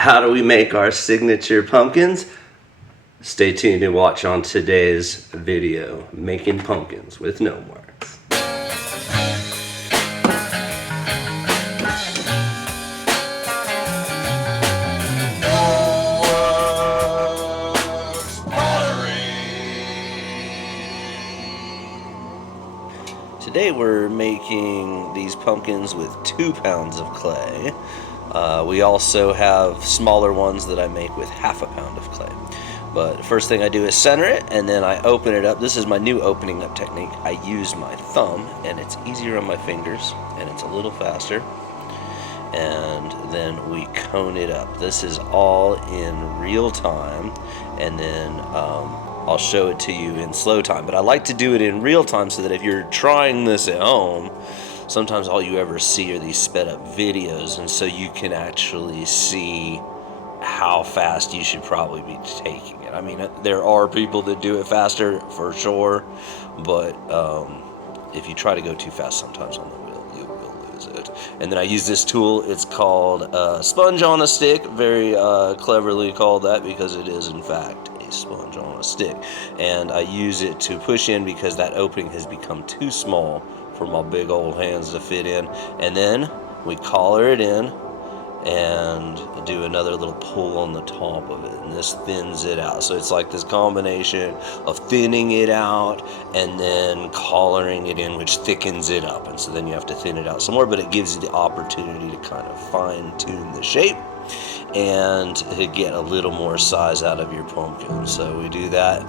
How do we make our signature pumpkins? Stay tuned and watch on today's video, Making Pumpkins with No Marks. Today we're making these pumpkins with 2 pounds of clay. We also have smaller ones that I make with 1/2 pound of clay. But the first thing I do is center it, and then I open it up. This is my new opening up technique. I use my thumb, and it's easier on my fingers, and it's a little faster. And then we cone it up. This is all in real time, and then I'll show it to you in slow time. But I like to do it in real time so that if you're trying this at home, sometimes all you ever see are these sped up videos, and so you can actually see how fast you should probably be taking it. I mean, there are people that do it faster for sure, but if you try to go too fast sometimes on the wheel, you will lose it. And then I use this tool. It's called sponge on a stick, very cleverly called that because it is in fact a sponge on a stick. And I use it to push in because that opening has become too small for my big old hands to fit in. And then we collar it in and do another little pull on the top of it, and this thins it out. So it's like this combination of thinning it out and then collaring it in, which thickens it up, and so then you have to thin it out some more, but it gives you the opportunity to kind of fine-tune the shape and to get a little more size out of your pumpkin. So we do that,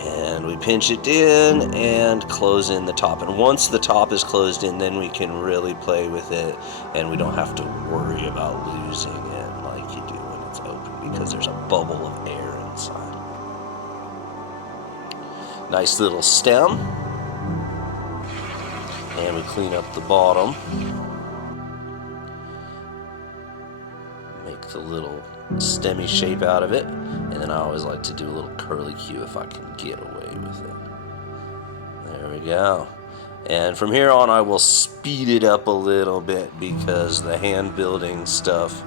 and we pinch it in and close in the top. And once the top is closed in, then we can really play with it, and we don't have to worry about losing it like you do when it's open, because there's a bubble of air inside. Nice little stem, and we clean up the bottom. Make the little stemmy shape out of it, and then I always like to do a little curly Q if I can get away with it. There we go. And from here on I will speed it up a little bit because the hand building stuff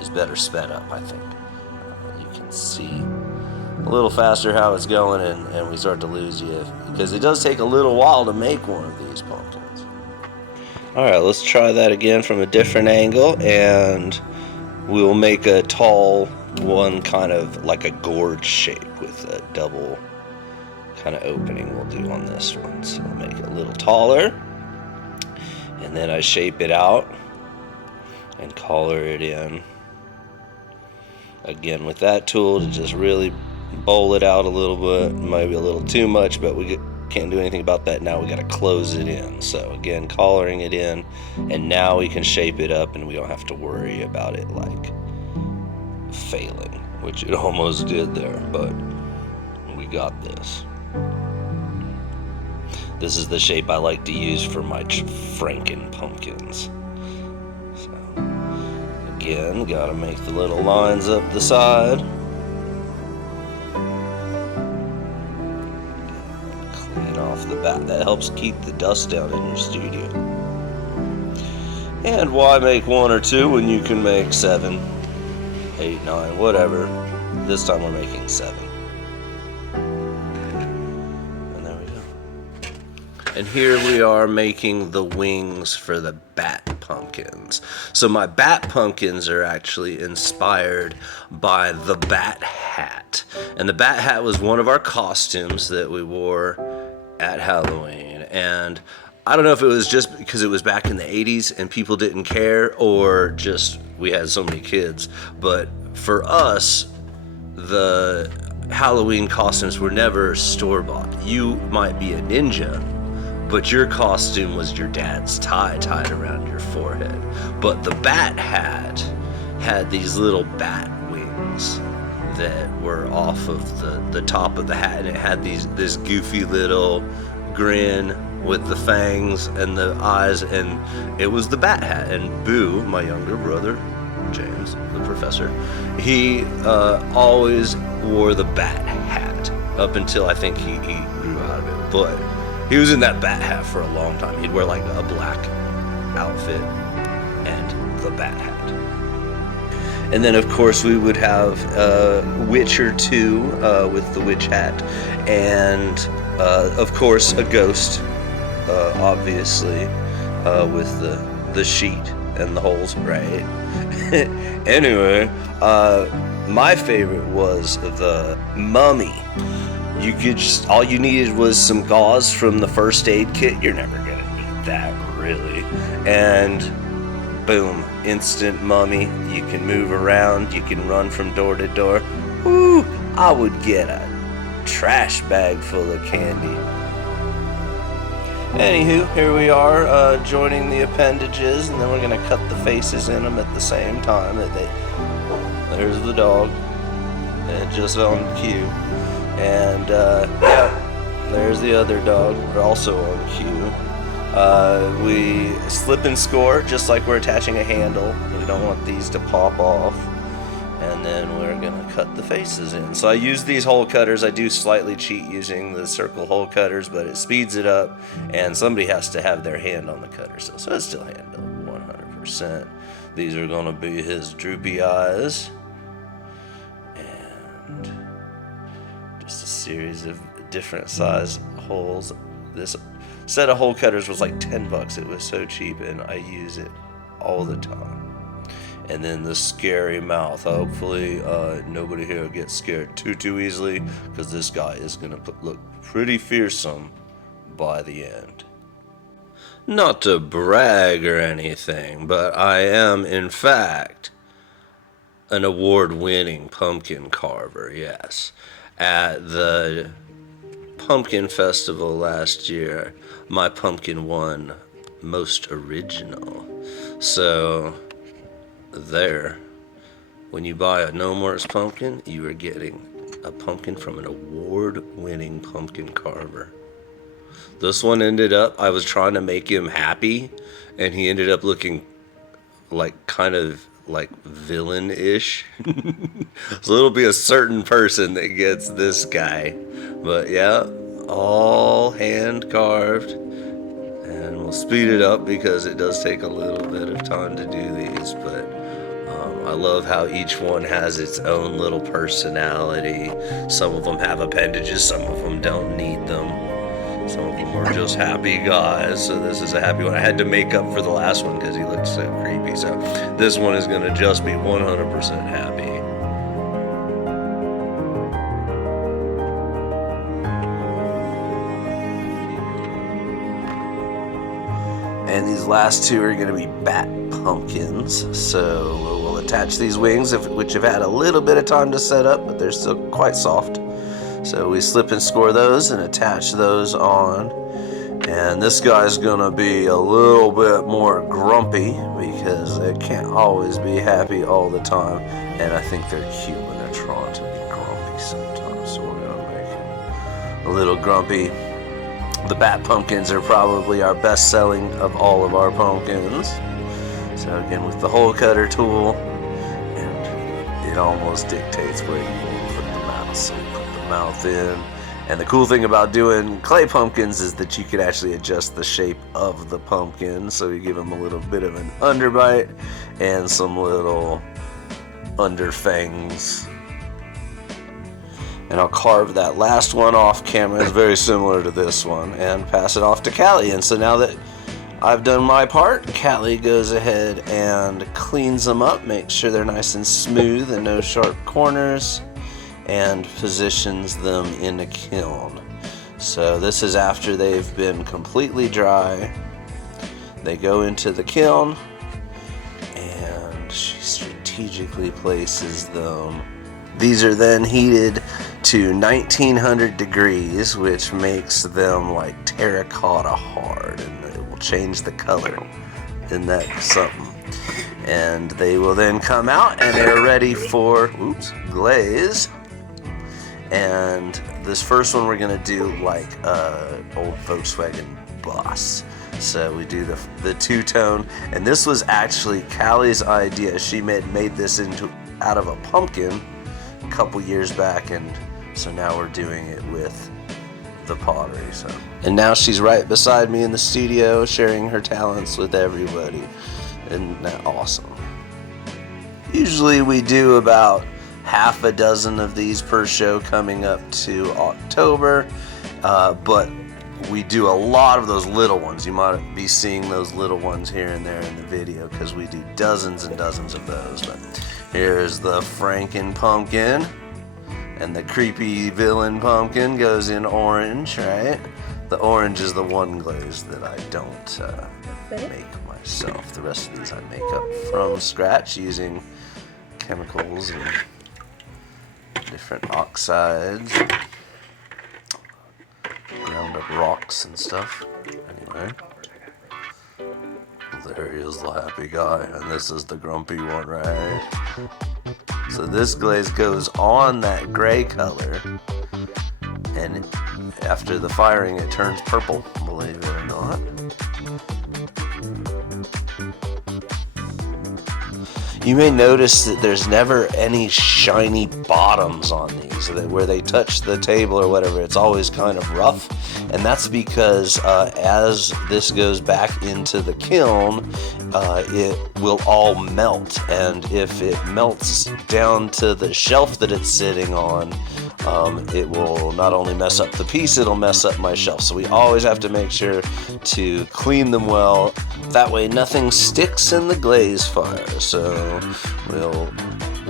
is better sped up, I think. You can see a little faster how it's going, and we start to lose you because it does take a little while to make one of these pumpkins. Alright, let's try that again from a different angle, and we'll make a tall one, kind of like a gourd shape with a double kind of opening we'll do on this one. So we'll make it a little taller, and then I shape it out and collar it in. Again with that tool to just really bowl it out a little bit, maybe a little too much, but we can't do anything about that now. We got to close it in. So again, collaring it in, and now we can shape it up, and we don't have to worry about it like failing, which it almost did there, but we got this. This is the shape I like to use for my Franken pumpkins. So again, got to make the little lines up the side. Off the bat. That helps keep the dust down in your studio. And why make 1 or 2 when you can make 7, 8, 9, whatever. This time we're making 7. And there we go. And here we are making the wings for the bat pumpkins. So my bat pumpkins are actually inspired by the bat hat. And the bat hat was one of our costumes that we wore at Halloween, and I don't know if it was just because it was back in the 80s and people didn't care, or just we had so many kids, but for us the Halloween costumes were never store-bought. You might be a ninja, but your costume was your dad's tie tied around your forehead. But the bat hat had these little bat wings that were off of the top of the hat, and it had this goofy little grin with the fangs and the eyes, and it was the bat hat. And Boo, my younger brother, James, the professor, he always wore the bat hat up until I think he grew out of it. But he was in that bat hat for a long time. He'd wear like a black outfit and bat hat. And then, of course, we would have a witch or two with the witch hat, and of course a ghost, obviously, with the sheet and the holes, right? Anyway, my favorite was the mummy. You could just, all you needed was some gauze from the first aid kit. You're never gonna need that, really. And boom, instant mummy. You can move around, you can run from door to door. Woo! I would get a trash bag full of candy. Anywho, here we are joining the appendages, and then we're gonna cut the faces in them at the same time. There's the dog, and just on cue, and yeah, there's the other dog, also on cue. We slip and score just like we're attaching a handle. We don't want these to pop off. And then we're gonna cut the faces in. So I use these hole cutters. I do slightly cheat using the circle hole cutters, but it speeds it up, and somebody has to have their hand on the cutter still. So it's still handle 100%. These are gonna be his droopy eyes. And just a series of different size holes. This set of hole cutters was like $10. It was so cheap, and I use it all the time. And then the scary mouth. Hopefully nobody here gets scared too easily, because this guy is gonna look pretty fearsome by the end. Not to brag or anything, but I am in fact an award-winning pumpkin carver, yes. At the Pumpkin Festival last year, my pumpkin won most original. So there, when you buy a No Morris pumpkin, you are getting a pumpkin from an award-winning pumpkin carver. This one ended up, I was trying to make him happy, and he ended up looking like kind of like villain-ish. So it'll be a certain person that gets this guy. But yeah, all hand carved, and we'll speed it up because it does take a little bit of time to do these, but I love how each one has its own little personality. Some of them have appendages, some of them don't need them. Some of them are just happy guys, so this is a happy one. I had to make up for the last one because he looked so creepy, so this one is going to just be 100% happy. And these last two are going to be bat pumpkins. So we'll attach these wings, which have had a little bit of time to set up, but they're still quite soft. So we slip and score those and attach those on. And this guy's going to be a little bit more grumpy because they can't always be happy all the time. And I think they're cute when they're trying to be grumpy sometimes. So we're going to make him a little grumpy. The bat pumpkins are probably our best selling of all of our pumpkins. So again, with the hole cutter tool, and it almost dictates where you want to put the mouth. So we put the mouth in. And the cool thing about doing clay pumpkins is that you can actually adjust the shape of the pumpkin. So you give them a little bit of an underbite and some little underfangs. And I'll carve that last one off camera. It's very similar to this one, and pass it off to Callie. And so now that I've done my part, Callie goes ahead and cleans them up, makes sure they're nice and smooth and no sharp corners, and positions them in a kiln. So this is after they've been completely dry. They go into the kiln, and she strategically places them. These are then heated to 1900 degrees, which makes them like terracotta hard, and it will change the color. Isn't that something? And they will then come out, and they're ready for glaze. And this first one we're gonna do like old Volkswagen bus. So we do the two-tone, and this was actually Callie's idea. She made this out of a pumpkin a couple years back, and so now we're doing it with the pottery. And now she's right beside me in the studio, sharing her talents with everybody. Isn't that awesome? Usually we do about half a dozen of these per show coming up to October, but we do a lot of those little ones. You might be seeing those little ones here and there in the video because we do dozens and dozens of those. But here's the Franken pumpkin, and the creepy villain pumpkin goes in orange, right? The orange is the one glaze that I don't make myself. The rest of these I make up from scratch using chemicals and different oxides, ground up rocks and stuff. Anyway, there he is, the happy guy, and this is the grumpy one, right? So this glaze goes on that gray color, and after the firing it turns purple, believe it or not. You may notice that there's never any shiny bottoms on these, where they touch the table or whatever. It's always kind of rough, and that's because as this goes back into the kiln, it will all melt, and if it melts down to the shelf that it's sitting on, it will not only mess up the piece, it'll mess up my shelf. So we always have to make sure to clean them well. That way nothing sticks in the glaze fire. So we'll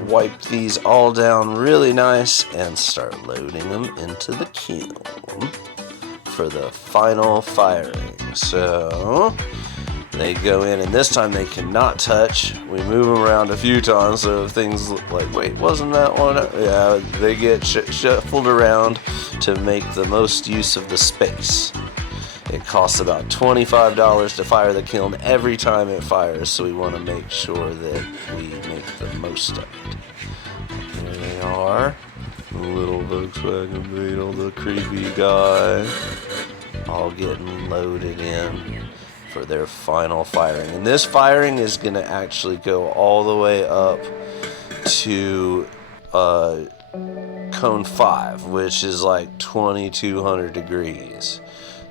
wipe these all down really nice and start loading them into the kiln for the final firing. So they go in, and this time they cannot touch. We move them around a few times, so if things look like, wait, wasn't that one? Yeah, they get shuffled around to make the most use of the space. It costs about $25 to fire the kiln every time it fires, so we want to make sure that we make the most of it. There they are. The little Volkswagen Beetle, the creepy guy, all getting loaded in for their final firing. And this firing is going to actually go all the way up to cone 5, which is like 2200 degrees.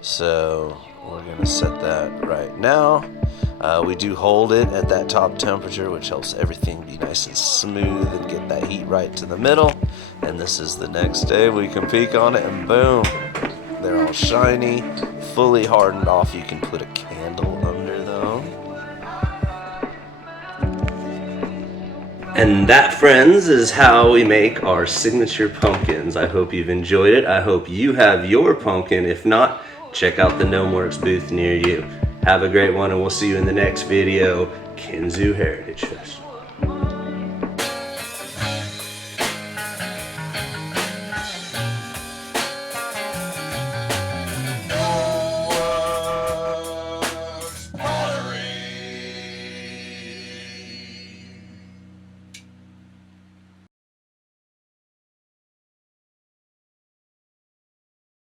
So we're going to set that right now. We do hold it at that top temperature, which helps everything be nice and smooth and get that heat right to the middle. And this is the next day. We can peek on it, and boom, they're all shiny, fully hardened off. You can put a candle under them. And that, friends, is how we make our signature pumpkins. I hope you've enjoyed it. I hope you have your pumpkin. If not, check out the Gnomeworks booth near you. Have a great one, and we'll see you in the next video, Kinzu Heritage Festival.